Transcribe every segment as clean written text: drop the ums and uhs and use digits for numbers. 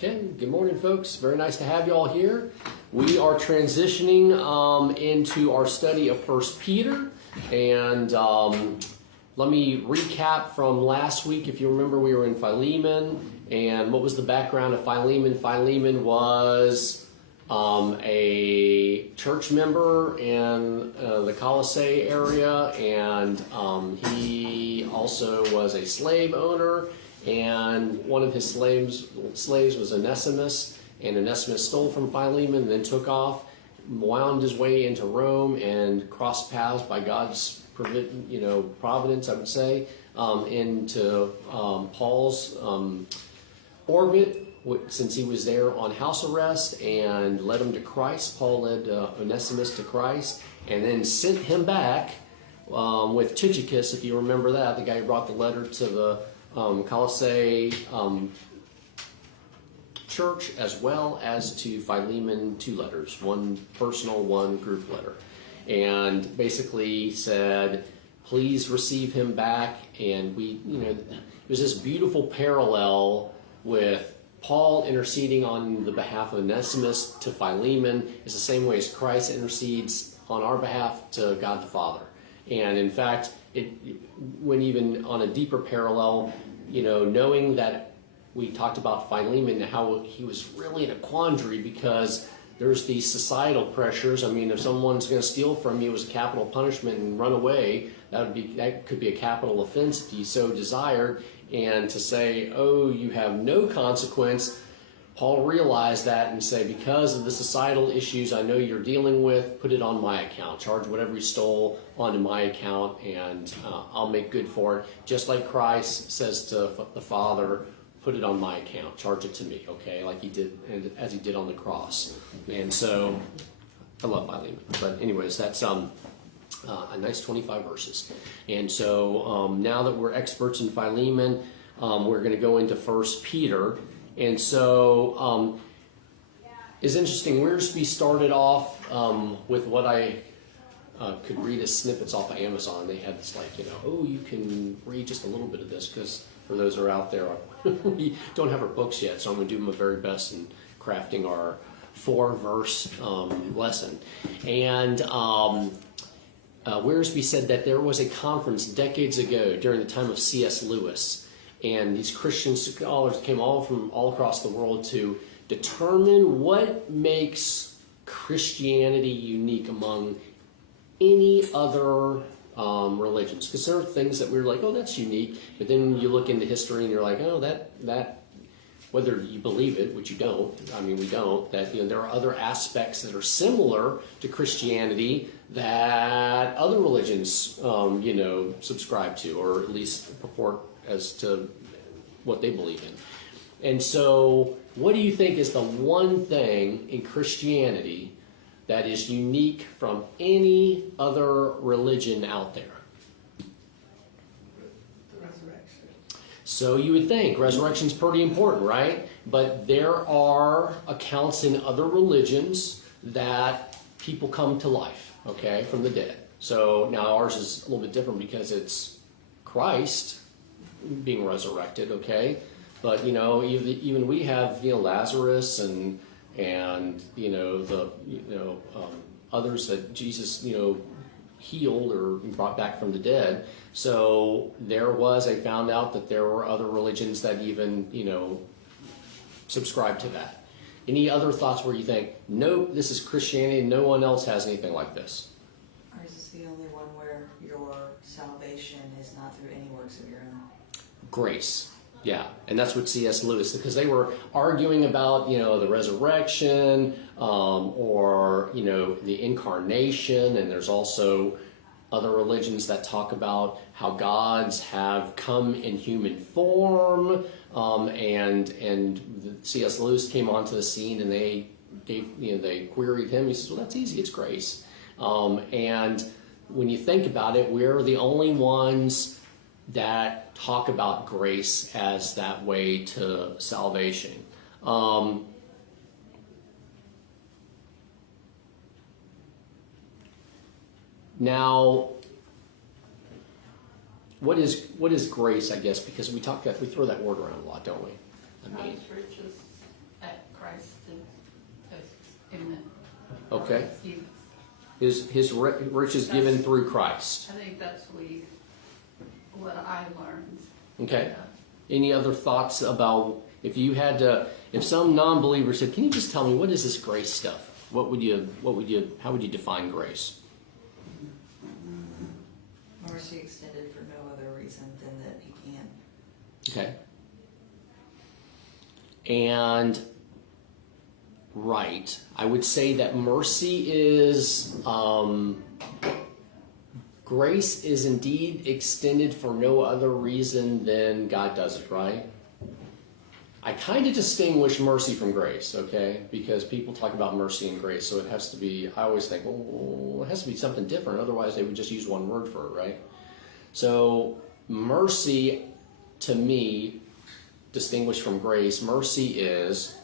Okay, good morning, folks. Very nice to have you all here. We are transitioning into our study of First Peter, and let me recap from last week. If you remember, we were in Philemon, and what was the background of Philemon? Philemon was a church member in the Colossae area, and he also was a slave owner. And one of his slaves was Onesimus, and Onesimus stole from Philemon and then took off, wound his way into Rome, and crossed paths by God's providence, I would say, into Paul's orbit, since he was there on house arrest, and led him to Christ. Paul led Onesimus to Christ, and then sent him back with Tychicus, if you remember that, the guy who brought the letter to the Colossae church, as well as to Philemon, 2 letters, one personal, one group letter, and basically said, please receive him back. And it was this beautiful parallel with Paul interceding on the behalf of Onesimus to Philemon. It's the same way as Christ intercedes on our behalf to God the Father. And in fact, it went even on a deeper parallel, knowing that we talked about Philemon, how he was really in a quandary because there's these societal pressures. I mean, if someone's going to steal from you as a capital punishment and run away, that could be a capital offense if you so desired. And to say, oh, you have no consequence, Paul realized that and say, because of the societal issues I know you're dealing with, put it on my account. Charge whatever you stole onto my account, and I'll make good for it. Just like Christ says to the Father, put it on my account. Charge it to me, okay? Like he did, as he did on the cross. And so, I love Philemon. But anyways, that's a nice 25 verses. And so, now that we're experts in Philemon, we're going to go into First Peter. And so, it's interesting. Wiersbe started off with what I could read as snippets off of Amazon. They had this you can read just a little bit of this, because for those who are out there, we don't have our books yet, so I'm going to do my very best in crafting our 4-verse lesson. And Wiersbe said that there was a conference decades ago during the time of C.S. Lewis. And these Christian scholars came from all across the world to determine what makes Christianity unique among any other religions. Because there are things that we're like, oh, that's unique. But then you look into history and you're like, oh, that whether you believe it, which you don't, we don't, that there are other aspects that are similar to Christianity that other religions, subscribe to, or at least purport as to what they believe in. And so, what do you think is the one thing in Christianity that is unique from any other religion out there? The resurrection. So you would think resurrection's pretty important, right? But there are accounts in other religions that people come to life, okay, from the dead. So now ours is a little bit different because it's Christ being resurrected, okay? But even we have Lazarus and others that Jesus healed or brought back from the dead. So I found out that there were other religions that even subscribe to that. Any other thoughts where you think, nope, this is Christianity, no one else has anything like this? Ours is the only one where your salvation is not through any works of your own. Grace. Yeah, and that's what C.S. Lewis, because they were arguing about, the resurrection, or, the incarnation, and there's also other religions that talk about how gods have come in human form, and C.S. Lewis came onto the scene, and they queried him. He says, well, that's easy, it's grace. And when you think about it, we're the only ones that talk about grace as that way to salvation. Now, what is grace, I guess, because we throw that word around a lot, don't we? God's riches. Okay. He- His riches given through Christ. I think that's what I learned. Okay. Any other thoughts about if some non-believer said, "Can you just tell me what is this grace stuff?" How would you define grace? Mercy extended for no other reason than that he can. Okay. And right, I would say that mercy is grace is indeed extended for no other reason than God does it, right? I kind of distinguish mercy from grace, okay? Because people talk about mercy and grace, so it has to be, I always think, well, it has to be something different, otherwise they would just use one word for it, right? So mercy, to me, distinguished from grace, mercy is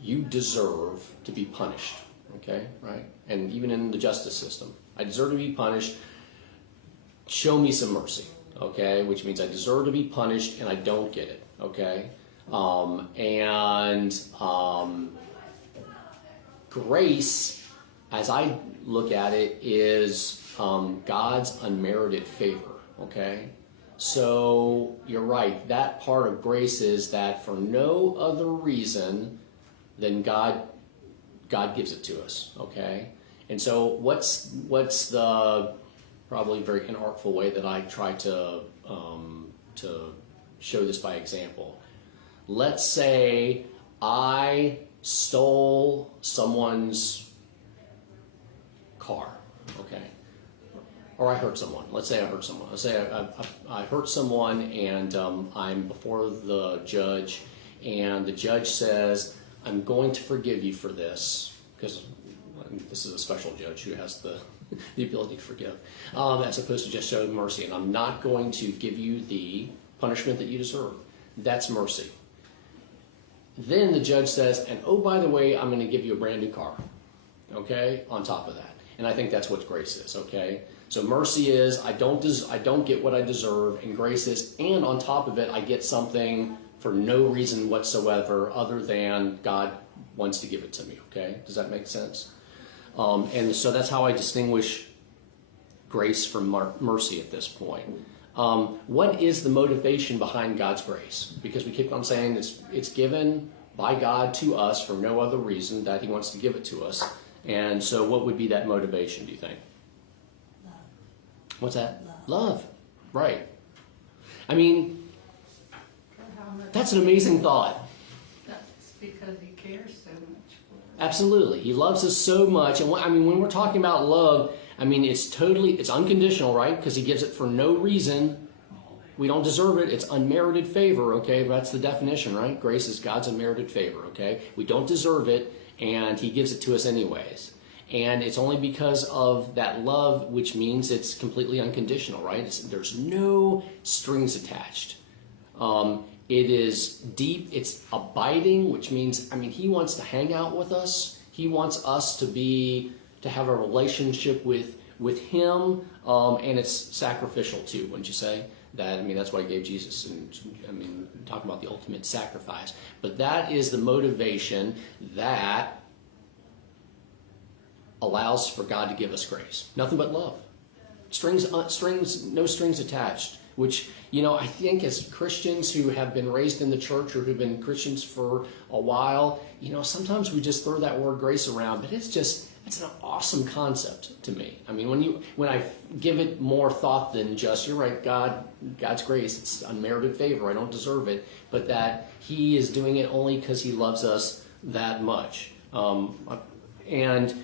you deserve to be punished, okay, right? And even in the justice system, I deserve to be punished. Show me some mercy, okay? Which means I deserve to be punished and I don't get it, okay? Grace, as I look at it, is God's unmerited favor, okay? So you're right, that part of grace is that for no other reason than God gives it to us, okay? And so what's the probably very inartful way that I try to show this by example? Let's say I stole someone's car, okay? Or I hurt someone. Let's say I hurt someone. Let's say I hurt someone and I'm before the judge and the judge says, I'm going to forgive you for this, because this is a special judge who has the ability to forgive, as opposed to just showing mercy. And I'm not going to give you the punishment that you deserve. That's mercy. Then the judge says, and oh, by the way, I'm going to give you a brand new car, okay, on top of that. And I think that's what grace is, okay? So mercy is I don't get what I deserve, and grace is, and on top of it, I get something for no reason whatsoever other than God wants to give it to me, okay? Does that make sense? And so that's how I distinguish grace from mercy at this point. What is the motivation behind God's grace? Because we keep on saying it's given by God to us for no other reason that he wants to give it to us. And so what would be that motivation, do you think? Love. What's that? Love. Right. I mean, that's an amazing thought. That's because he cares so much for us. Absolutely. He loves us so much. And when we're talking about love, it's unconditional, right? Because he gives it for no reason. We don't deserve it. It's unmerited favor, okay? That's the definition, right? Grace is God's unmerited favor, okay? We don't deserve it, and he gives it to us anyways. And it's only because of that love, which means it's completely unconditional, right? There's no strings attached. It is deep, it's abiding, which means, he wants to hang out with us. He wants us to have a relationship with him, and it's sacrificial too, wouldn't you say? That's why he gave Jesus, and talking about the ultimate sacrifice. But that is the motivation that allows for God to give us grace. Nothing but love. No strings attached. Which, I think as Christians who have been raised in the church or who've been Christians for a while, sometimes we just throw that word grace around, but it's an awesome concept to me. When I give it more thought than just, you're right, God's grace, it's unmerited favor, I don't deserve it, but that he is doing it only because he loves us that much. And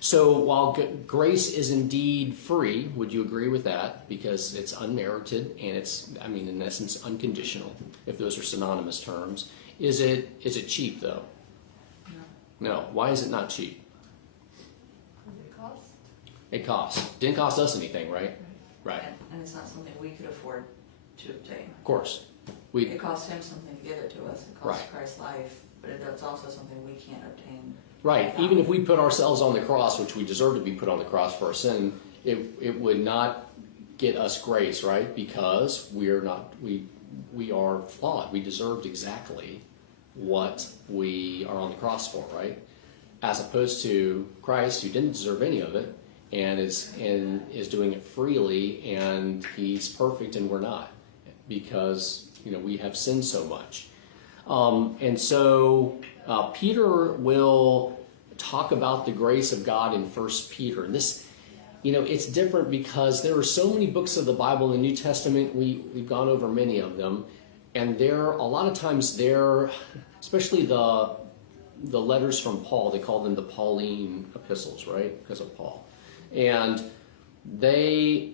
so while grace is indeed free, would you agree with that? Because it's unmerited and it's, in essence, unconditional, if those are synonymous terms. Is it cheap, though? No. Why is it not cheap? It costs. Didn't cost us anything, right? Right. And it's not something we could afford to obtain. Of course. It cost him something to give it to us. It cost Right. Christ's life, but it's also something we can't obtain. Right. Even if we put ourselves on the cross, which we deserve to be put on the cross for our sin, it would not get us grace, right? Because we are flawed. We deserved exactly what we are on the cross for, right? as opposed to Christ, who didn't deserve any of it, and is doing it freely, and he's perfect and we're not, because we have sinned so much. And so Peter will talk about the grace of God in 1 Peter. And this, it's different because there are so many books of the Bible in the New Testament. We've gone over many of them, and a lot of times especially the letters from Paul, they call them the Pauline epistles, right? Because of Paul. And they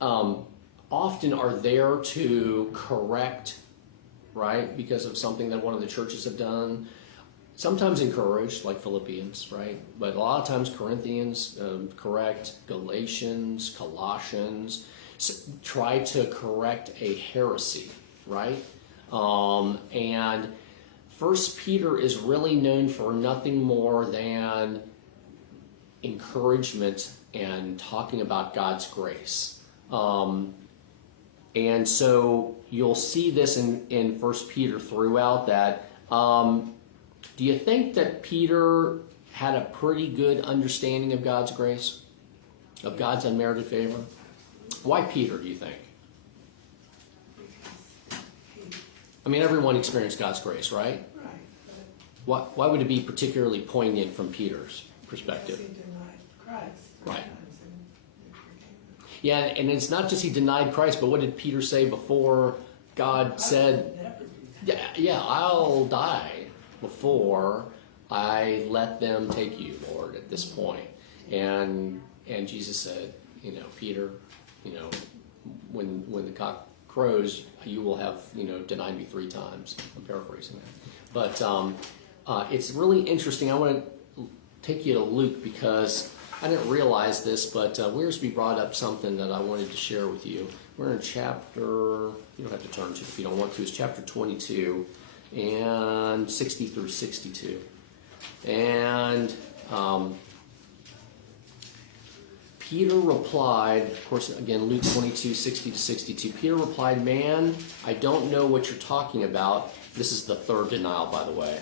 often are there to correct, right? Because of something that one of the churches have done. Sometimes encouraged, like Philippians, right? But a lot of times Corinthians correct, Galatians, Colossians, try to correct a heresy, right? And 1 Peter is really known for nothing more than encouragement and talking about God's grace. And so you'll see this in 1 Peter throughout that. Do you think that Peter had a pretty good understanding of God's grace? Of God's unmerited favor? Why Peter, do you think? I mean, everyone experienced God's grace, right? Right. Why would it be particularly poignant from Peter's perspective? Because he denied Christ three Right. times and forgave him. Yeah, and it's not just he denied Christ, but what did Peter say before God I said, would never do that. yeah, I'll die before I let them take you, Lord, at this point. And Jesus said, Peter, when the cock crows, you will have, denied me 3 times. I'm paraphrasing that. But it's really interesting. I want to take you to Luke because I didn't realize this, but Wearsby brought up something that I wanted to share with you. We're in chapter, you don't have to turn to it if you don't want to, it's chapter 22 and 60 through 62. And Peter replied, of course, again, Luke 22, 60 to 62. Peter replied, "Man, I don't know what you're talking about." This is the third denial, by the way.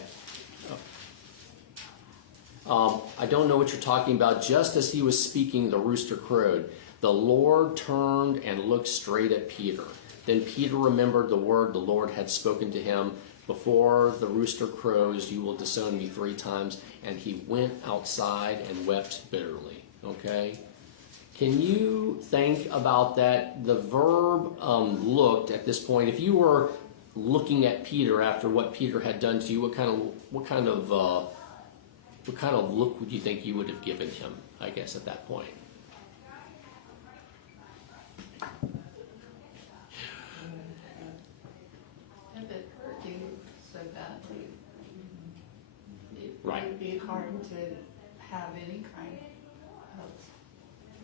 "I don't know what you're talking about." Just as he was speaking, the rooster crowed. The Lord turned and looked straight at Peter. Then Peter remembered the word the Lord had spoken to him. "Before the rooster crows, you will disown me 3 times. And he went outside and wept bitterly. Okay? Can you think about that? The verb looked at this point. If you were looking at Peter after what Peter had done to you, what kind of look would you think you would have given him, I guess, at that point? If it hurt you so badly, it Right. would be hard to have any kind of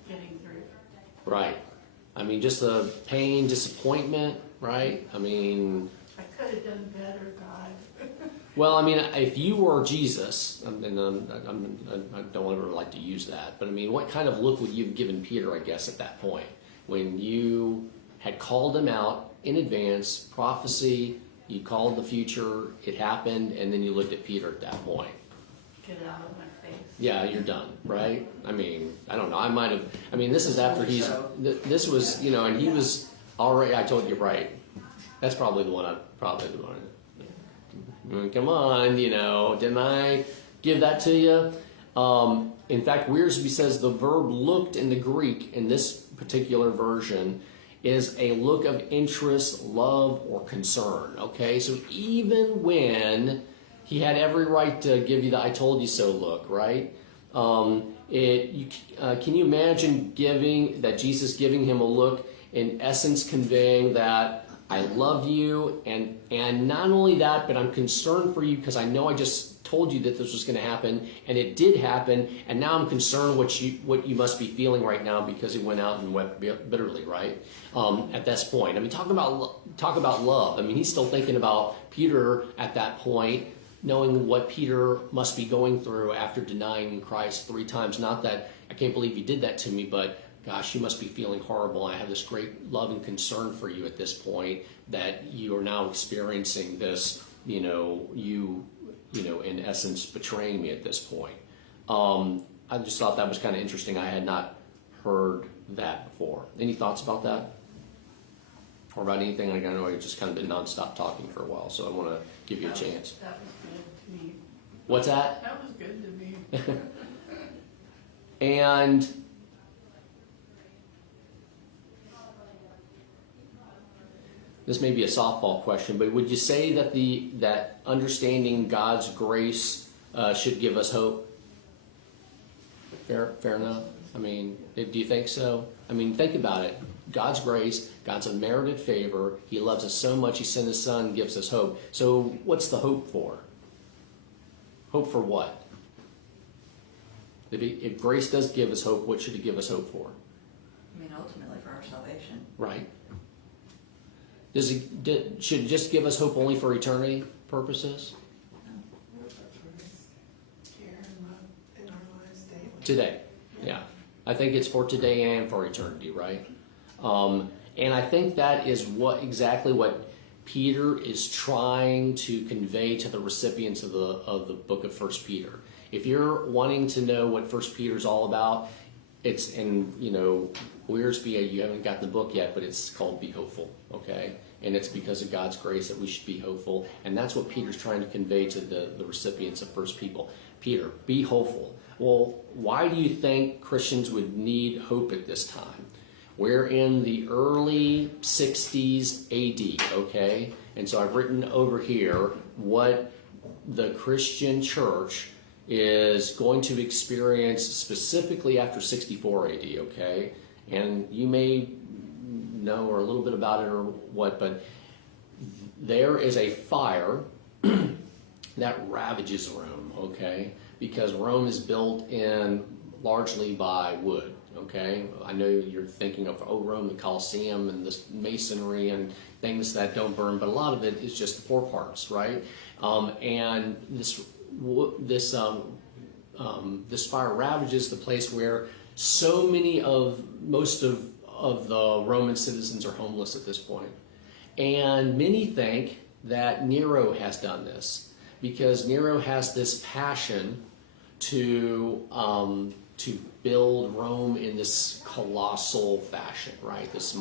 getting through. Right. I mean, just the pain, disappointment, right? I mean, I could have done better, God. well, I mean, if you were Jesus, and I don't ever like to use that, but I mean, what kind of look would you have given Peter, I guess, at that point? When you had called him out in advance, prophecy, you called the future, it happened, and then you looked at Peter at that point. Get out of my face. Yeah, you're done, right? I mean, I don't know. This is after this was, and he was already, I told you, right. That's probably the one come on, didn't I give that to you? In fact, Wiersbe says the verb looked in the Greek in this particular version is a look of interest, love, or concern. Okay, so even when he had every right to give you the "I told you so" look, right? Can you imagine Jesus giving him a look, in essence conveying that I love you, and not only that, but I'm concerned for you because I know I just told you that this was going to happen, and it did happen, and now I'm concerned what you must be feeling right now because he went out and wept bitterly, right? At this point, I mean, talk about love. I mean, he's still thinking about Peter at that point, knowing what Peter must be going through after denying Christ 3 times. Not that I can't believe he did that to me, but gosh, you must be feeling horrible. I have this great love and concern for you at this point that you are now experiencing this in essence, betraying me at this point. I just thought that was kind of interesting. I had not heard that before. Any thoughts about that? Or about anything? Like, I know I've just kind of been nonstop talking for a while, so I want to give you a chance. That was good to me. What's that? That was good to me. And this may be a softball question, but would you say that that understanding God's grace should give us hope? Fair enough. I mean, do you think so? I mean, think about it. God's grace, God's unmerited favor. He loves us so much. He sent His Son, gives us hope. So, what's the hope for? Hope for what? If grace does give us hope, what should it give us hope for? I mean, ultimately for our salvation. Right. Should it just give us hope only for eternity purposes? What about for us here in our lives daily? Today. Yeah. I think it's for today and for eternity, right? And I think that is exactly what Peter is trying to convey to the recipients of the book of 1 Peter. If you're wanting to know what 1 Peter is all about, it's Wearsby, you haven't got the book yet, but it's called Be Hopeful, okay? And it's because of God's grace that we should be hopeful. And that's what Peter's trying to convey to the recipients of 1 Peter. Be hopeful. Well, why do you think Christians would need hope at this time? We're in the early 60s AD, okay? And so I've written over here what the Christian church is going to experience specifically after 64 AD, okay? And you may know or a little bit about it or what, but there is a fire that ravages Rome, okay? Because Rome is built in largely by wood, okay? I know you're thinking of, Rome, the Colosseum, and this masonry and things that don't burn, but a lot of it is just the poor parts, right? And this fire ravages the place where most of the Roman citizens are homeless at this point. And many think that Nero has done this because Nero has this passion to build Rome in this colossal fashion, right? This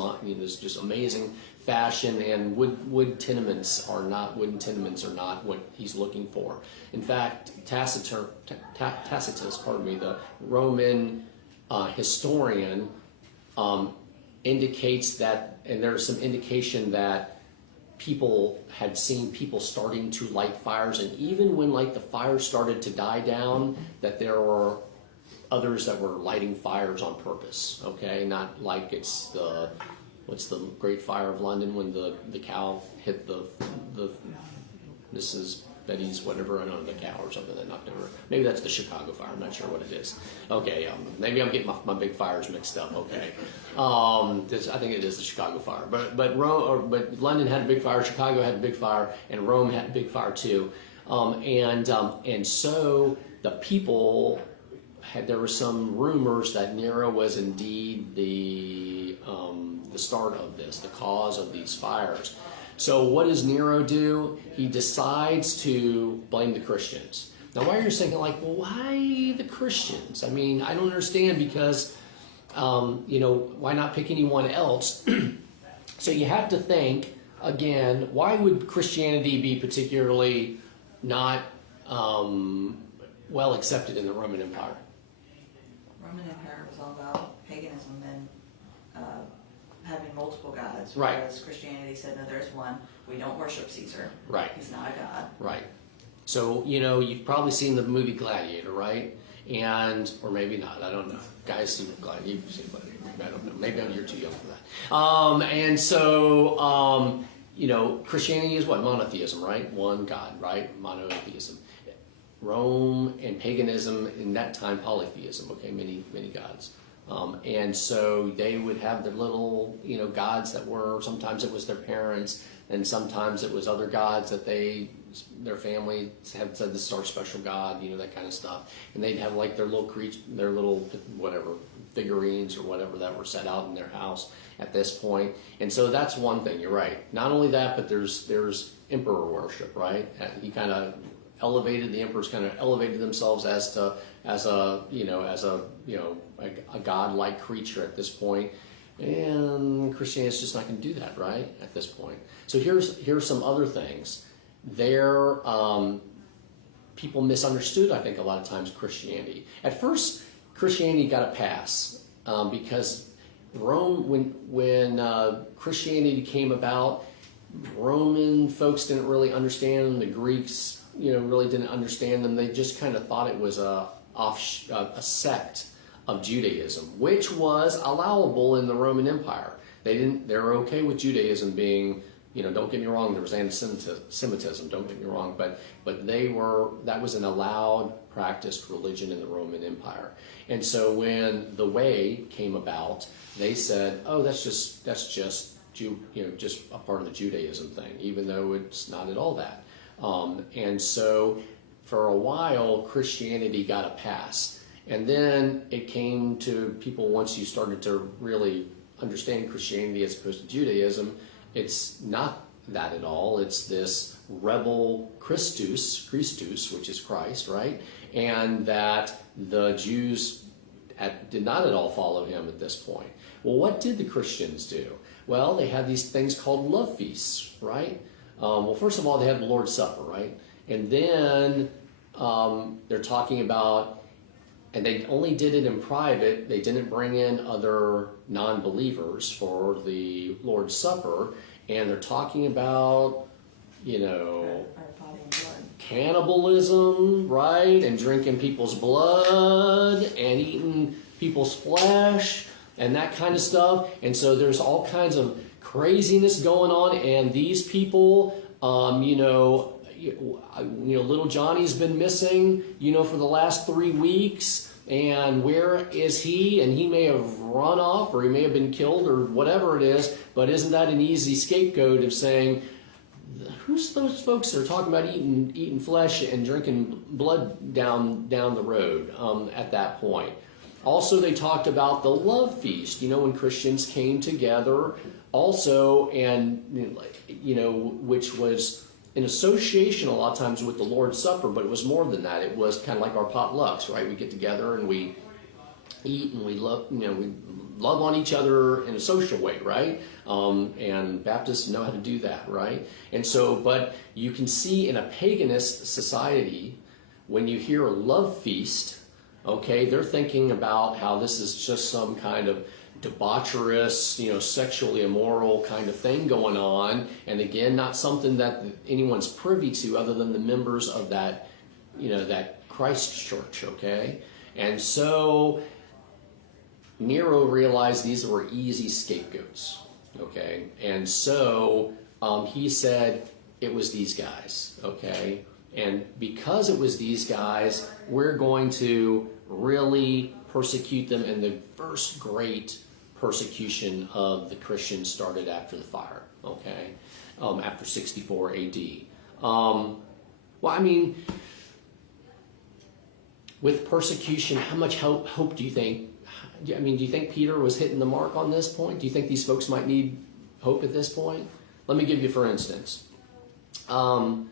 just amazing fashion, and wooden tenements are not what he's looking for. In fact, Tacitus, the Roman historian, indicates that, and there's some indication that people had seen people starting to light fires, and even when the fire started to die down, that there were others that were lighting fires on purpose, okay? Not like it's what's the Great Fire of London when the cow hit the Mrs. Betty's whatever, I don't know, the cow or something that knocked over. Maybe that's the Chicago fire, I'm not sure what it is. Okay, maybe I'm getting my big fires mixed up, okay. I think it is the Chicago fire. But London had a big fire, Chicago had a big fire, and Rome had a big fire too. And so the people there were some rumors that Nero was indeed the start of this, the cause of these fires. So what does Nero do? He decides to blame the Christians. Now, why are you thinking well, why the Christians? I mean, I don't understand because, why not pick anyone else? So you have to think, again, why would Christianity be particularly not well accepted in the Roman Empire? Roman Empire was all about paganism and having multiple gods. Right. Whereas Christianity said, no, there's one. We don't worship Caesar. Right. He's not a god. Right. So, you've probably seen the movie Gladiator, right? Or maybe not, I don't know. Guys see Gladiator, you've seen Gladiator, I don't know. Maybe you're too young for that. And so, Christianity is what? Monotheism, right? One God, right? Monotheism. Rome and paganism in that time, polytheism, okay? Many, many gods. And so they would have their little, gods that were, sometimes it was their parents, and sometimes it was other gods that their family had said this is our special god, that kind of stuff. And they'd have their little whatever, figurines or whatever that were set out in their house at this point. And so that's one thing, you're right. Not only that, but there's emperor worship, right? And he kind of elevated, the emperors kind of elevated themselves as a godlike creature at this point. And Christianity is just not going to do that, right? At this point. So here's some other things. People misunderstood, I think, a lot of times Christianity. At first, Christianity got a pass because Rome, when Christianity came about, Roman folks didn't really understand them. The Greeks, really didn't understand them. They just kind of thought it was a sect of Judaism, which was allowable in the Roman Empire. They're okay with Judaism being, don't get me wrong, there was anti-Semitism, don't get me wrong, but that was an allowed, practiced religion in the Roman Empire. And so when the Way came about, they said, oh, that's just just a part of the Judaism thing, even though it's not at all that. And so for a while, Christianity got a pass. And then it came to people, once you started to really understand Christianity as opposed to Judaism, it's not that at all. It's this rebel Christus, which is Christ, right? And that the Jews did not at all follow him at this point. Well, what did the Christians do? Well, they had these things called love feasts, right? Well, first of all, they had the Lord's Supper, right? And then they're talking about, and they only did it in private. They didn't bring in other non-believers for the Lord's Supper. And they're talking about, Our body and blood. cannibalism, right? And drinking people's blood and eating people's flesh and that kind of stuff. And so there's all kinds of craziness going on. And these people, little Johnny's been missing, for the last 3 weeks. And where is he? And he may have run off, or he may have been killed, or whatever it is. But isn't that an easy scapegoat of saying, who's those folks that are talking about eating flesh and drinking blood down the road at that point? Also, they talked about the love feast, when Christians came together also, and, which was in association a lot of times with the Lord's Supper, but it was more than that. It was kind of like our potlucks, right? We get together and we eat and we love, we love on each other in a social way, right? And Baptists know how to do that, right? And so, but you can see in a paganist society, when you hear a love feast, okay, they're thinking about how this is just some kind of debaucherous, sexually immoral kind of thing going on. And again, not something that anyone's privy to other than the members of that, that Christ church, okay? And so Nero realized these were easy scapegoats, okay? And so he said it was these guys, okay? And because it was these guys, we're going to really persecute them. And the first great persecution of the Christians started after the fire, okay? After 64 AD. With persecution, how much hope do you think? Do you think Peter was hitting the mark on this point? Do you think these folks might need hope at this point? Let me give you, for instance, about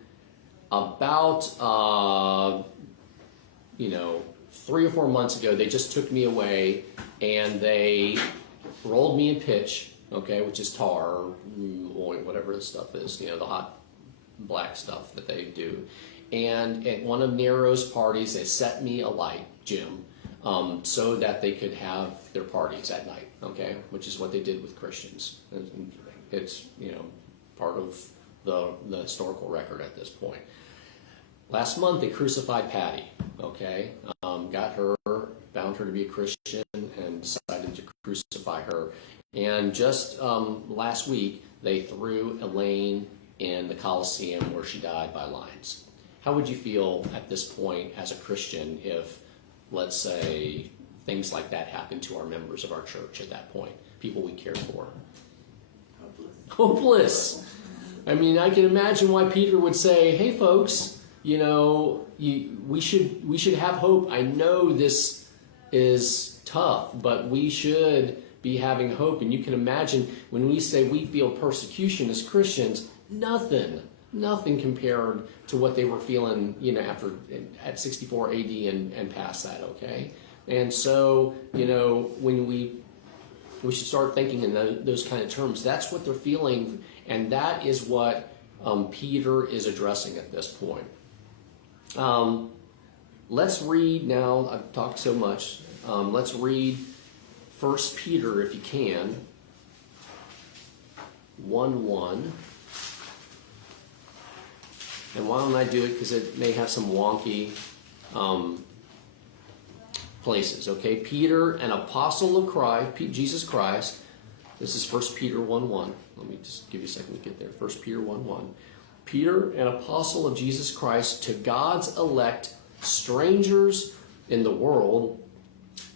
3 or 4 months ago, they just took me away and they rolled me in pitch, okay, which is tar, oil, whatever the stuff is, the hot black stuff that they do. And at one of Nero's parties, they set me alight, Jim, so that they could have their parties at night, okay, which is what they did with Christians. It's, part of the historical record at this point. Last month, they crucified Patty, okay, got her, found her to be a Christian, and decided to crucify her. And just last week, they threw Elaine in the Colosseum where she died by lions. How would you feel at this point as a Christian if, let's say, things like that happened to our members of our church at that point, people we cared for? Hopeless. I can imagine why Peter would say, hey, folks, we should have hope. I know this is tough, but we should be having hope. And you can imagine when we say we feel persecution as Christians, nothing nothing compared to what they were feeling, you know, after at 64 AD and past that. Okay, and so you know when we should start thinking in those kind of terms. That's what they're feeling, and that is what Peter is addressing at this point. Let's read now. I've talked so much. Let's read 1 Peter, if you can, 1:1. And why don't I do it? Because it may have some wonky places. Okay, Peter, an apostle of Christ, Jesus Christ. This is 1 Peter 1:1. Let me just give you a second to get there. 1 Peter 1:1. Peter, an apostle of Jesus Christ, to God's elect strangers in the world,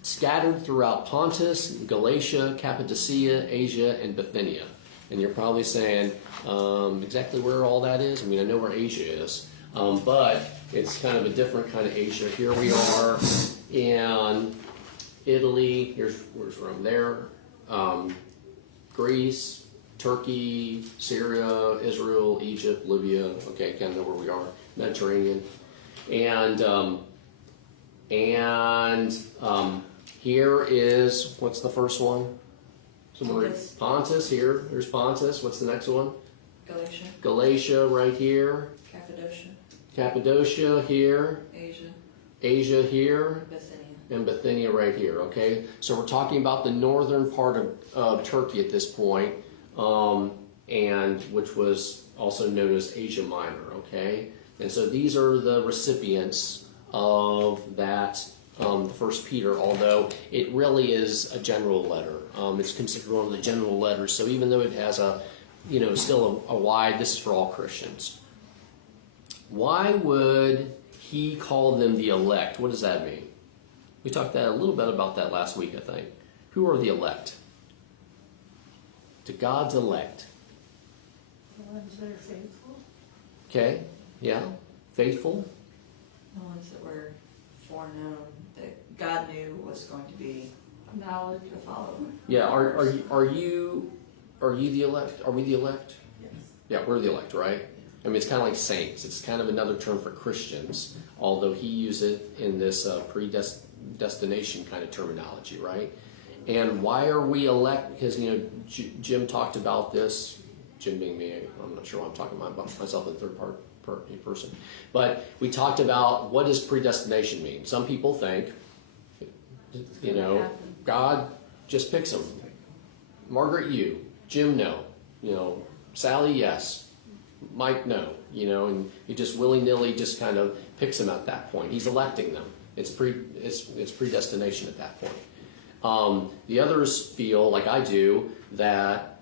scattered throughout Pontus, Galatia, Cappadocia, Asia, and Bithynia. And you're probably saying, exactly where all that is? I mean, I know where Asia is, but it's kind of a different kind of Asia. Here we are in Italy. Where's Rome there? Greece, Turkey, Syria, Israel, Egypt, Libya. Okay, kind of know where we are. Mediterranean. And here is, what's the first one? Pontus. Pontus here. There's Pontus. What's the next one? Galatia, Galatia right here. Cappadocia, Cappadocia here. Asia here. Bithynia. And Bithynia right here. Okay, so we're talking about the northern part of Turkey at this point, and which was also known as Asia Minor. Okay, and so these are the recipients of that. The First Peter, although it really is a general letter. It's considered one of the general letters. So even though it has a, you know, still a wide, this is for all Christians. Why would he call them the elect? What does that mean? We talked a little bit about that last week, I think. Who are the elect? To God's elect. The ones that are faithful. Okay, yeah, faithful. The ones that were foreknown, that God knew was going to be Knowledge. the follower. Yeah, are you the elect? Are we the elect? Yes. Yeah, we're the elect, right? I mean, it's kind of like saints. It's kind of another term for Christians, although he used it in this predestination kind of terminology, right? And why are we elect? Because, you know, Jim talked about this. Jim being me, I'm not sure why I'm talking about myself in the third person. But we talked about, what does predestination mean? Some people think, you know, God just picks them. Margaret, you. Jim, no. You know, Sally, yes. Mike, no. You know, and he just willy-nilly just kind of picks them at that point. He's electing them. It's predestination at that point. The others feel, like I do, that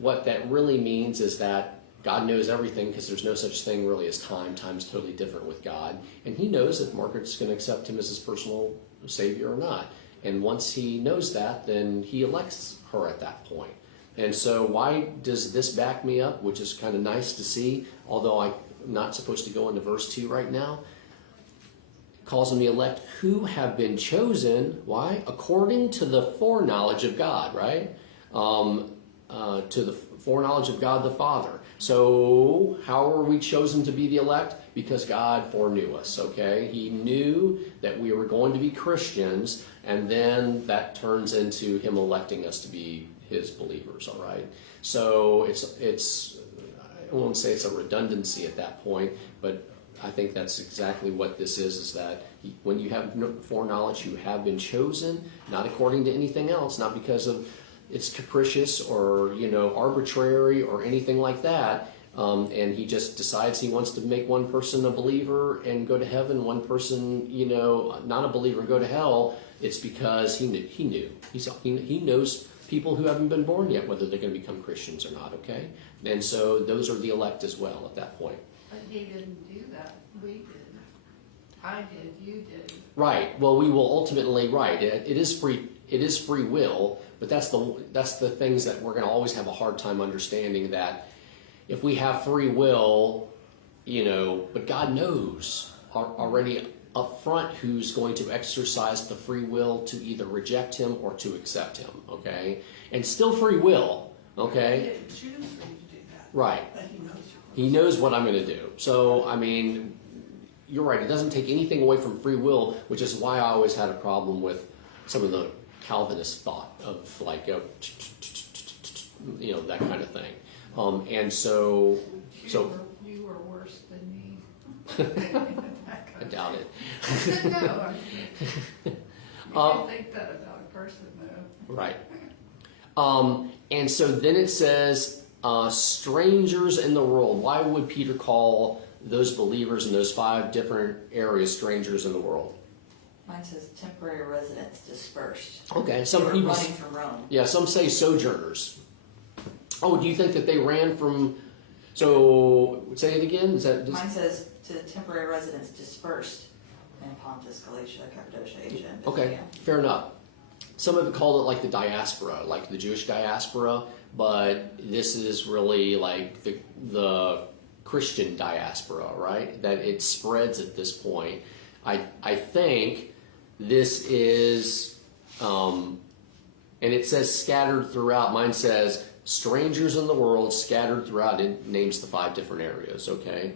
what that really means is that God knows everything, because there's no such thing really as time. Time's totally different with God. And he knows if Margaret's going to accept him as his personal savior or not. And once he knows that, then he elects her at that point. And so why does this back me up, which is kind of nice to see, although I'm not supposed to go into verse 2 right now. It calls them the elect who have been chosen, why? According to the foreknowledge of God, right? To the foreknowledge of God the Father. So how are we chosen to be the elect? Because God foreknew us, okay? He knew that we were going to be Christians, and then that turns into him electing us to be his believers, all right? So it's I won't say it's a redundancy at that point, but I think that's exactly what this is that when you have foreknowledge, you have been chosen, not according to anything else, not because of it's capricious or, you know, arbitrary or anything like that. And he just decides he wants to make one person a believer and go to heaven, one person, you know, not a believer and go to hell. It's because he knew. He knows people who haven't been born yet, whether they're going to become Christians or not, okay? And so those are the elect as well at that point. But he didn't do that. We did. I did. You did. Right. Well, we will ultimately, right. It is free will, but that's the things that we're going to always have a hard time understanding, that if we have free will, you know, but God knows already up front who's going to exercise the free will to either reject him or to accept him, okay? And still free will, He okay? didn't choose for you to do that. Right. But he knows you're He knows what I'm going to do. So, I mean, you're right. It doesn't take anything away from free will, which is why I always had a problem with some of the Calvinist thought of like, you know, that kind of thing. And so, You were worse than me. I doubt it. No, you can't think that about a person, though. Right. And so then it says, strangers in the world. Why would Peter call those believers in those 5 different areas strangers in the world? Mine says temporary residents dispersed. Okay, They some were people. running from Rome. Yeah, some say sojourners. Oh, do you think that they ran from? So say it again. Is that Mine says to the temporary residents dispersed in Pontus, Galatia, Cappadocia, Asia, and okay? Bithynia. Fair enough. Some have called it like the diaspora, like the Jewish diaspora, but this is really like the Christian diaspora, right? That it spreads at this point. I think this is, and it says scattered throughout. Mine says strangers in the world scattered throughout. It names the 5 different areas, okay?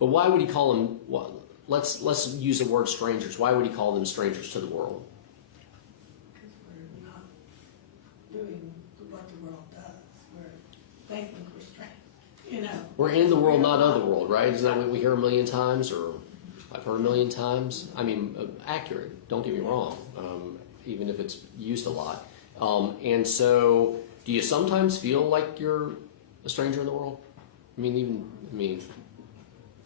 But why would he call them? Well, let's use the word strangers. Why would he call them strangers to the world? Because we're not doing what the world does. We're thinking we're strange, you know. We're in the world, not of the world, right? Isn't that what we hear a million times, or I've heard a million times? I mean, accurate, don't get me wrong, even if it's used a lot. And so, do you sometimes feel like you're a stranger in the world? I mean,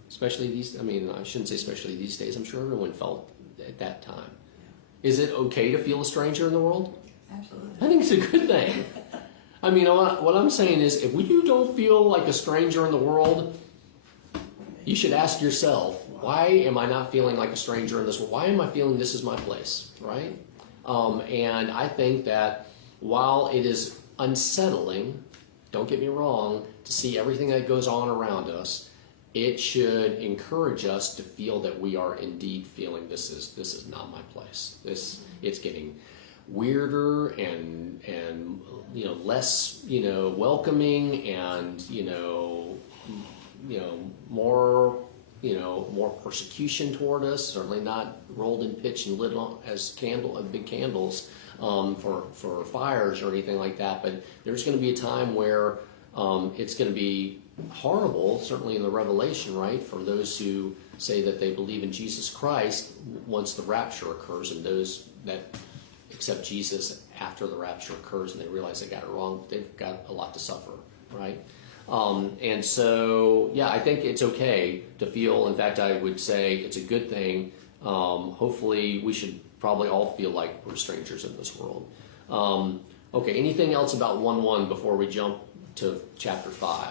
especially I shouldn't say especially these days. I'm sure everyone felt at that time. Is it okay to feel a stranger in the world? Absolutely. I think it's a good thing. I mean, what I'm saying is, if you don't feel like a stranger in the world, you should ask yourself, why am I not feeling like a stranger in this world? Why am I feeling this is my place, right? And I think that while it is unsettling, don't get me wrong, to see everything that goes on around us, it should encourage us to feel that we are indeed feeling this is not my place. It's getting weirder and less welcoming and more persecution toward us. Certainly not rolled in pitch and lit on as big candles for fires or anything like that. But there's going to be a time where it's going to be horrible, certainly in the Revelation, right, for those who say that they believe in Jesus Christ once the rapture occurs, and those that accept Jesus after the rapture occurs and they realize they got it wrong, they've got a lot to suffer, right? And so, yeah, I think it's okay to feel, in fact, I would say it's a good thing. Hopefully, we should probably all feel like we're strangers in this world. Okay, anything else about 1:1 before we jump to chapter 5?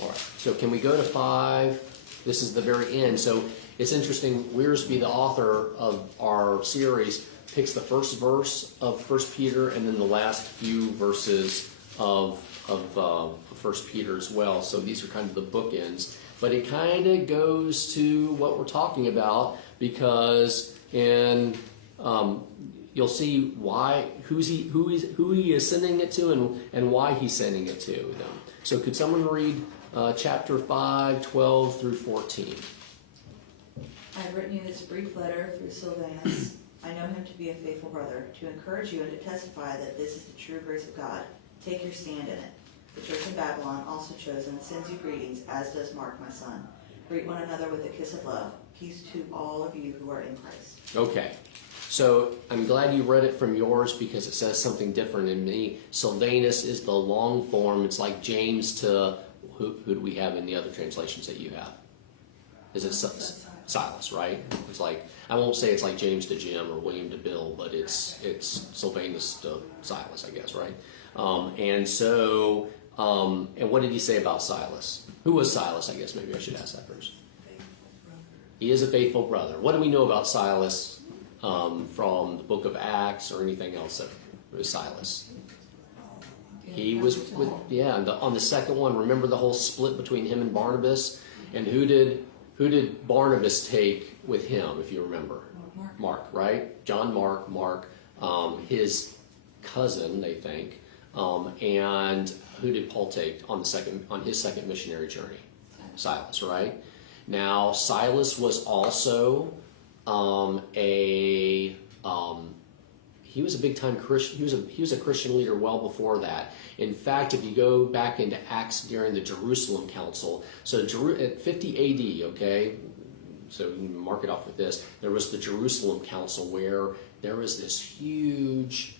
All right, so can we go to 5? This is the very end. So it's interesting, Wiersbe, the author of our series, picks the first verse of 1 Peter and then the last few verses of 1 Peter as well. So these are kind of the bookends. But it kind of goes to what we're talking about, because you'll see who he is sending it to and why he's sending it to them. So could someone read chapter 5, 12 through 14? I have written you this brief letter through Silvanus. I know him to be a faithful brother, to encourage you and to testify that this is the true grace of God. Take your stand in it. The church in Babylon, also chosen, sends you greetings, as does Mark, my son. Greet one another with a kiss of love. Peace to all of you who are in Christ. Okay. So I'm glad you read it from yours, because it says something different in me. Silvanus is the long form. It's like James to, who do we have in the other translations that you have? Is it Silas, right? It's like, I won't say it's like James to Jim or William to Bill, but it's Silvanus to Silas, I guess, right? And what did he say about Silas? Who was Silas, I guess? Maybe I should ask that first. He is a faithful brother. What do we know about Silas from the book of Acts or anything else that was Silas? He was on the second one. Remember the whole split between him and Barnabas? And who did Barnabas take with him, if you remember? Mark, right? John Mark, his cousin, they think, And who did Paul take on his second missionary journey? Silas, right? Now, Silas was also he was a big time Christian. He was a Christian leader well before that. In fact, if you go back into Acts during the Jerusalem Council, so at 50 AD, okay, so you can mark it off with this. There was the Jerusalem Council where there was this huge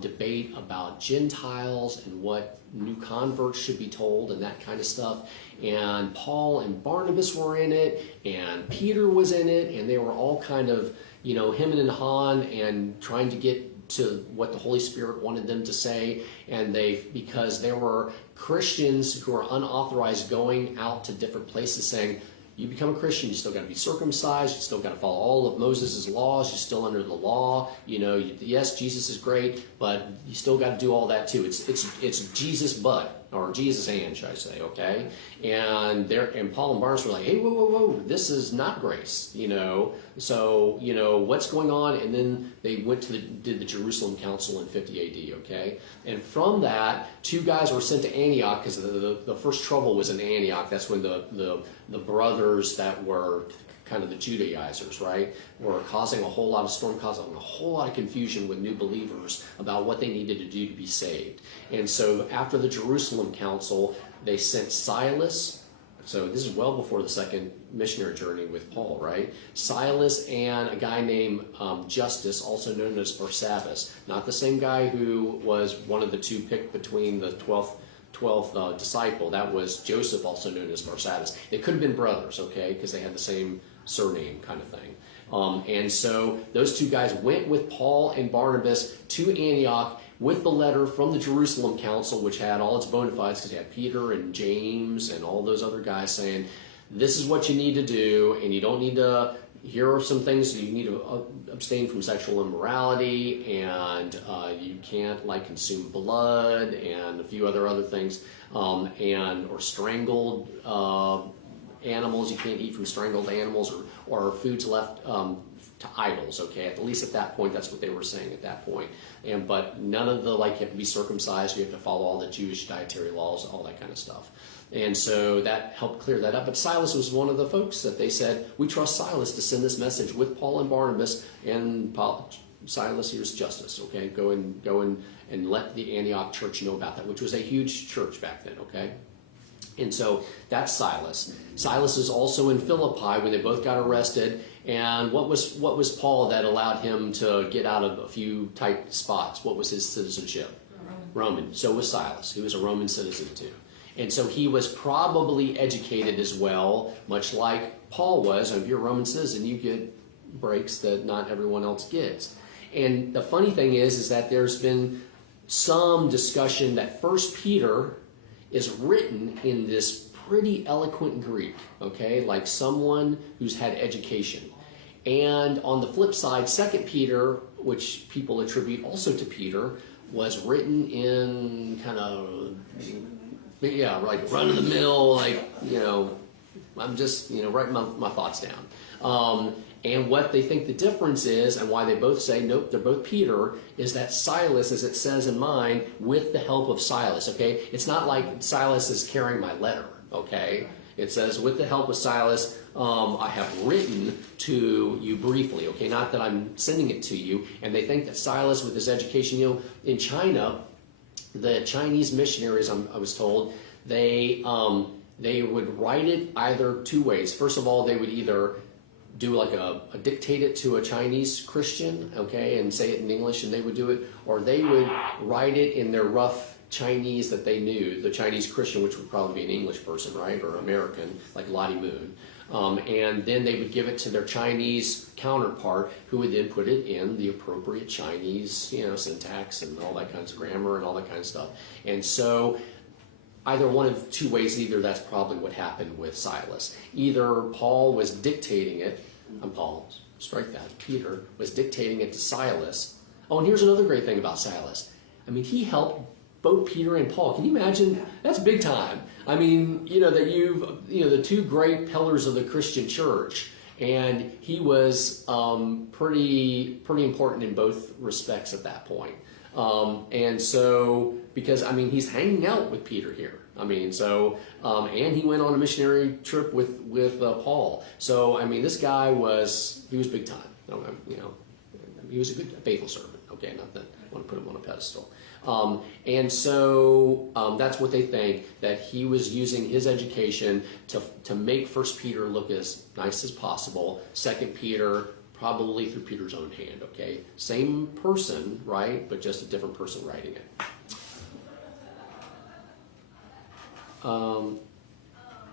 debate about Gentiles and what new converts should be told and that kind of stuff. And Paul and Barnabas were in it, and Peter was in it, and they were all kind of, hemming and hawing and trying to get to what the Holy Spirit wanted them to say. And because there were Christians who are unauthorized going out to different places saying, you become a Christian, you still got to be circumcised, you still got to follow all of Moses' laws, you're still under the law, yes, Jesus is great, but you still got to do all that too. It's Jesus but, or Jesus and, should I say, okay? And Paul and Barnabas were like, hey, whoa, this is not grace, so, what's going on? And then they did the Jerusalem Council in 50 AD, okay? And from that, 2 guys were sent to Antioch because the first trouble was in Antioch. That's when the brothers that were kind of the Judaizers, right, were causing a whole lot of storm, causing a whole lot of confusion with new believers about what they needed to do to be saved. And so after the Jerusalem Council, they sent Silas. So this is well before the second missionary journey with Paul, right? Silas and a guy named Justus, also known as Barsabbas. Not the same guy who was one of the 2 picked between the 12th disciple. That was Joseph, also known as Barsabbas. They could have been brothers, okay, because they had the same surname kind of thing. And so those 2 guys went with Paul and Barnabas to Antioch with the letter from the Jerusalem Council, which had all its bona fides, because you had Peter and James and all those other guys saying, this is what you need to do, and you don't need to, here are some things, you need to abstain from sexual immorality, and you can't consume blood, and a few other things, or strangled animals. You can't eat from strangled animals or foods left to idols, okay? At least at that point, that's what they were saying at that point. But none of the, you have to be circumcised, you have to follow all the Jewish dietary laws, all that kind of stuff. And so that helped clear that up. But Silas was one of the folks that they said, we trust Silas to send this message with Paul and Barnabas, and Silas, here's Justus, okay? Go and let the Antioch church know about that, which was a huge church back then, okay? And so that's Silas. Silas is also in Philippi when they both got arrested. And what was Paul that allowed him to get out of a few tight spots? What was his citizenship? Roman. So was Silas. He was a Roman citizen too. And so he was probably educated as well, much like Paul was. If you're a Roman citizen, you get breaks that not everyone else gets. And the funny thing is that there's been some discussion that 1 Peter is written in this pretty eloquent Greek, okay, like someone who's had education. And on the flip side, 2 Peter, which people attribute also to Peter, was written in kind of, run-of-the-mill, I'm just, writing my thoughts down. And what they think the difference is, and why they both say, nope, they're both Peter, is that Silas, as it says in mine, with the help of Silas, okay? It's not like Silas is carrying my letter, okay? It says, with the help of Silas, I have written to you briefly, okay? Not that I'm sending it to you. And they think that Silas, with his education, in China, the Chinese missionaries, I was told, they would write it either 2 ways. First of all, they would either do a dictate it to a Chinese Christian, okay, and say it in English, and they would do it, or they would write it in their rough Chinese that they knew, the Chinese Christian, which would probably be an English person, right, or American, like Lottie Moon. And then they would give it to their Chinese counterpart, who would then put it in the appropriate Chinese, syntax and all that kinds of grammar and all that kind of stuff. And so either one of 2 ways, either that's probably what happened with Silas. Either Paul was dictating it, Peter was dictating it to Silas. Oh, and here's another great thing about Silas. He helped both Peter and Paul. Can you imagine? That's big time. That the 2 great pillars of the Christian church, and he was pretty important in both respects at that point. And so, because, I mean, he's hanging out with Peter here. I mean, so, and he went on a missionary trip with Paul. So, I mean, this guy he was big time. You know, he was a good, faithful servant. Okay, not that I want to put him on a pedestal. And so that's what they think, that he was using his education to make First Peter look as nice as possible. Second Peter, probably through Peter's own hand. Okay, same person, right? But just a different person writing it.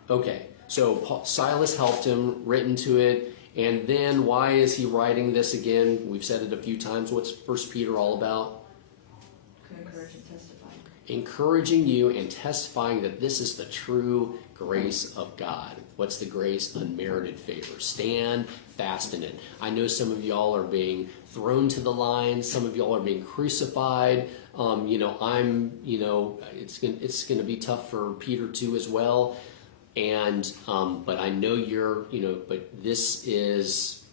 Okay, so Silas helped him, written to it, and then why is he writing this again? We've said it a few times. What's 1 Peter all about? Encourage and testify. Encouraging you and testifying that this is the true grace of God. What's the grace? Unmerited favor. Stand fast in it. I know some of y'all are being thrown to the lions. Some of y'all are being crucified. It's going to be tough for Peter too as well. And but I know but this is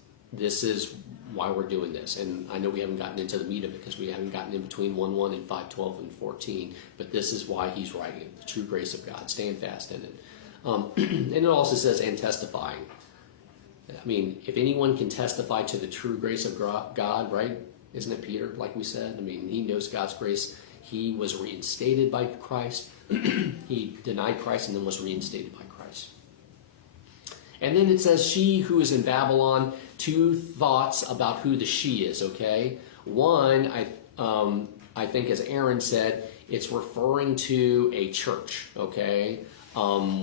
why we're doing this. And I know we haven't gotten into the meat of it because we haven't gotten in between 1:1 and 5:12 and 14. But this is why he's writing it. The true grace of God. Stand fast in it. And it also says, and testifying. I mean, if anyone can testify to the true grace of God, right? Isn't it Peter, like we said? I mean, he knows God's grace. He was reinstated by Christ. He denied Christ and then was reinstated by Christ. And then it says, she who is in Babylon, two thoughts about who the she is, okay? One, I think as Aaron said, it's referring to a church, okay?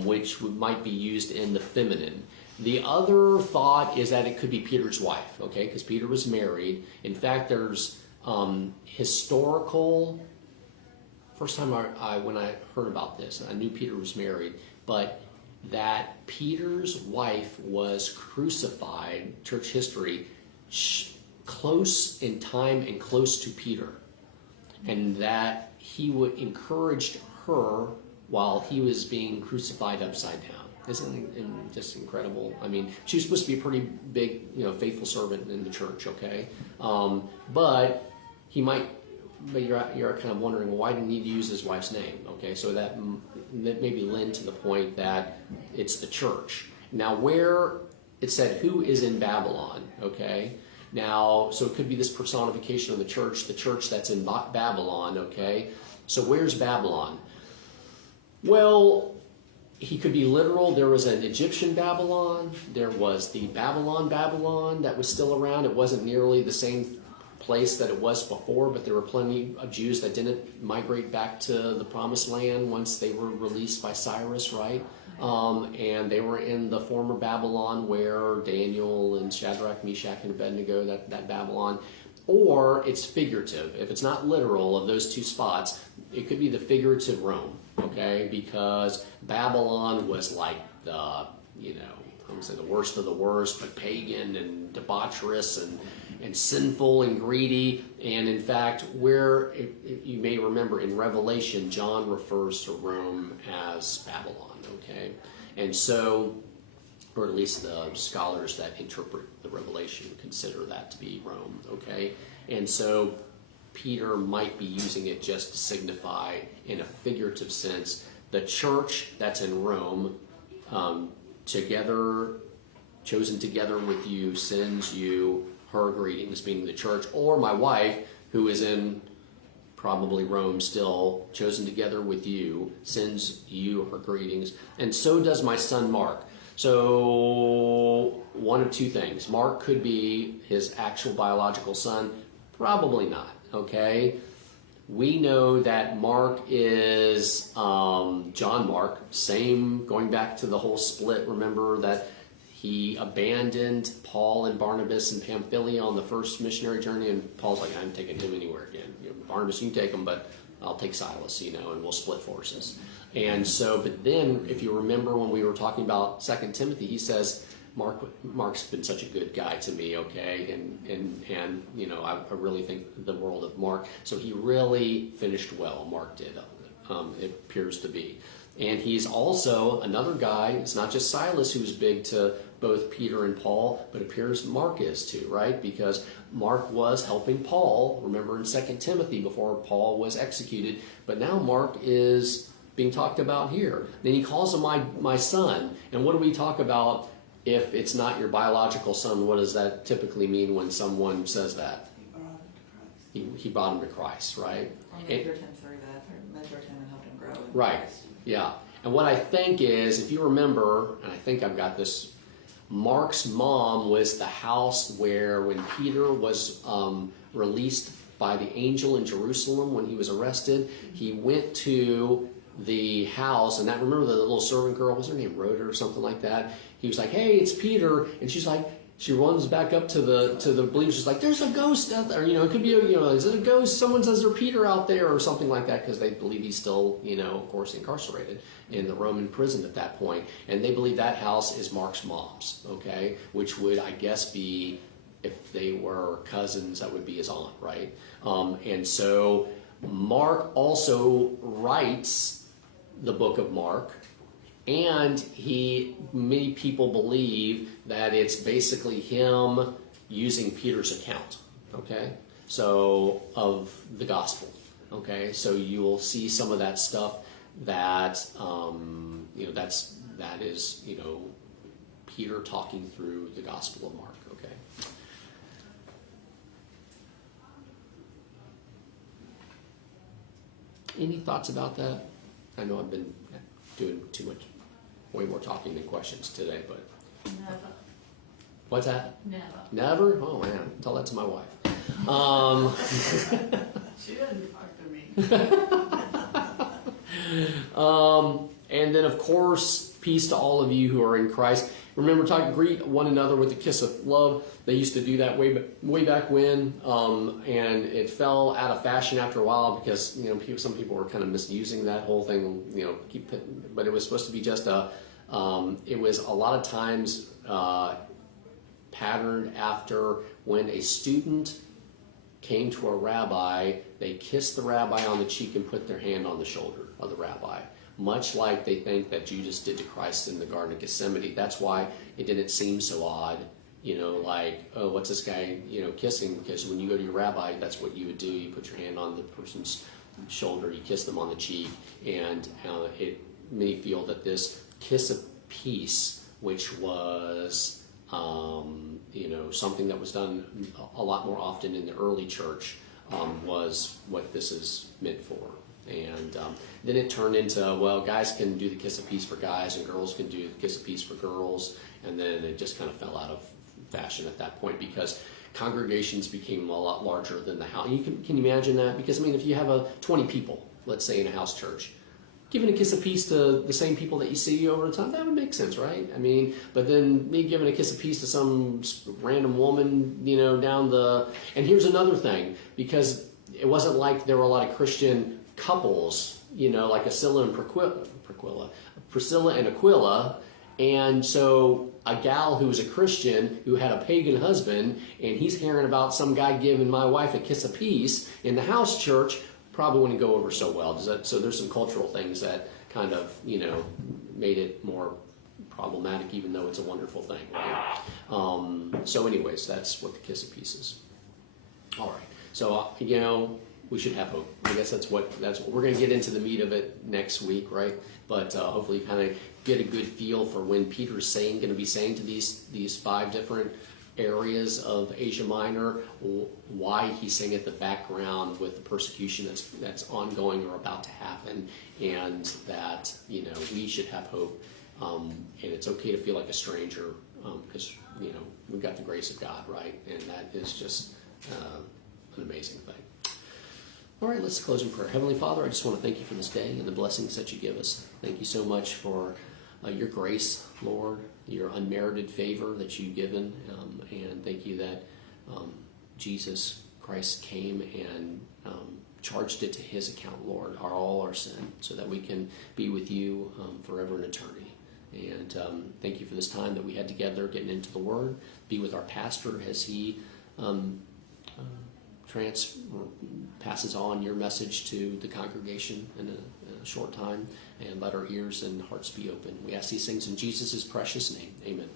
Which might be used in the feminine. The other thought is that it could be Peter's wife, okay? Because Peter was married. In fact, there's historical. First time when I heard about this, I knew Peter was married, but that Peter's wife was crucified, church history, close in time and close to Peter, and that he would encouraged her while he was being crucified upside down. Isn't it just incredible? I mean, she was supposed to be a pretty big, faithful servant in the church, okay? But you're kind of wondering, well, why didn't he use his wife's name? Okay, so that maybe lend to the point that it's the church. Now, where it said, who is in Babylon, okay? Now, so it could be this personification of the church that's in Babylon, okay? So where's Babylon? Well, he could be literal. There was an Egyptian Babylon. There was the Babylon that was still around. It wasn't nearly the same place that it was before, but there were plenty of Jews that didn't migrate back to the Promised Land once they were released by Cyrus, right? And they were in the former Babylon where Daniel and Shadrach, Meshach, and Abednego, that Babylon. Or it's figurative. If it's not literal of those two spots, it could be the figurative Rome, okay? Because Babylon was like the, I would say the worst of the worst, but pagan and debaucherous and sinful and greedy. And in fact, you may remember in Revelation, John refers to Rome as Babylon, okay? And so, or at least the scholars that interpret the Revelation consider that to be Rome, okay? And so Peter might be using it just to signify, in a figurative sense, the church that's in Rome, chosen together with you, sends you her greetings, meaning the church, or my wife, who is in probably Rome still, chosen together with you, sends you her greetings, and so does my son Mark. So one of two things. Mark could be his actual biological son. Probably not, okay? We know that Mark is John Mark, same, going back to the whole split. Remember that he abandoned Paul and Barnabas in Pamphylia on the first missionary journey, and Paul's like, I'm taking him anywhere again. Barnabas, you can take him, but I'll take Silas, and we'll split forces. And so, but then, if you remember when we were talking about 2 Timothy, he says, Mark's been such a good guy to me, okay? And I really think the world of Mark. So he really finished well, Mark did, it appears to be. And he's also another guy, it's not just Silas who's big to both Peter and Paul, but it appears Mark is too, right? Because Mark was helping Paul, remember in 2 Timothy before Paul was executed, but now Mark is being talked about here. Then he calls him my son. And what do we talk about if it's not your biological son? What does that typically mean when someone says that? He brought him to Christ, right? Or mentored him through that, or mentored him and helped him grow. In Right. Christ. Yeah. And what I think is, if you remember, and I think I've got this, Mark's mom was the house where when Peter was released by the angel in Jerusalem when he was arrested, he went to the house, and remember the little servant girl, was her name Rhoda or something like that? He was like, "Hey, it's Peter," and she's like, she runs back up to the believers. She's like, "There's a ghost out there. It could be is it a ghost? Someone says there's Peter out there," or something like that, because they believe he's still, of course, incarcerated in the Roman prison at that point, and they believe that house is Mark's mom's. Okay, which would, I guess, be, if they were cousins, that would be his aunt, right? And so Mark also writes the book of Mark. And many people believe that it's basically him using Peter's account, okay? So, of the gospel, okay? So you'll see some of that stuff that, that is, Peter talking through the gospel of Mark, okay? Any thoughts about that? I know I've been doing way more talking than questions today, but Never. what's that? Never. Never? Oh man, tell that to my wife. She doesn't talk to me. And then of course, peace to all of you who are in Christ. Remember, greet one another with a kiss of love. They used to do that way back when, and it fell out of fashion after a while because some people were kind of misusing that whole thing. But it was supposed to be just it was a lot of times patterned after when a student came to a rabbi, they kissed the rabbi on the cheek and put their hand on the shoulder of the rabbi. Much like they think that Judas did to Christ in the Garden of Gethsemane. That's why it didn't seem so odd, like, oh, what's this guy, kissing? Because when you go to your rabbi, that's what you would do. You put your hand on the person's shoulder, you kiss them on the cheek, and many feel that this kiss of peace, which was, something that was done a lot more often in the early church, was what this is meant for. And then it turned into, well, guys can do the kiss of peace for guys and girls can do the kiss of peace for girls. And then it just kind of fell out of fashion at that point because congregations became a lot larger than the house. Can you imagine that? Because, if you have 20 people, let's say in a house church, giving a kiss of peace to the same people that you see over the time, that would make sense, right? But then me giving a kiss of peace to some random woman, down the... And here's another thing, because it wasn't like there were a lot of Christian couples, like Priscilla and Aquila, and so a gal who was a Christian who had a pagan husband, and he's hearing about some guy giving my wife a kiss of peace in the house church, probably wouldn't go over so well. So there's some cultural things that kind of, made it more problematic, even though it's a wonderful thing, right? So anyways, that's what the kiss of peace is. All right. So, we should have hope. I guess that's what we're going to get into the meat of it next week, right? But hopefully kind of get a good feel for when Peter's going to be saying to these 5 different areas of Asia Minor, why he's saying at the background with the persecution that's ongoing or about to happen, and that we should have hope, and it's okay to feel like a stranger, because we've got the grace of God, right? And that is just an amazing thing. All right, let's close in prayer. Heavenly Father, I just want to thank you for this day and the blessings that you give us. Thank you so much for your grace, Lord, your unmerited favor that you've given, and thank you that Jesus Christ came and charged it to his account, Lord, all our sin, so that we can be with you forever in eternity. And thank you for this time that we had together getting into the Word. Be with our pastor as he passes on your message to the congregation in a short time, and let our ears and hearts be open. We ask these things in Jesus' precious name. Amen.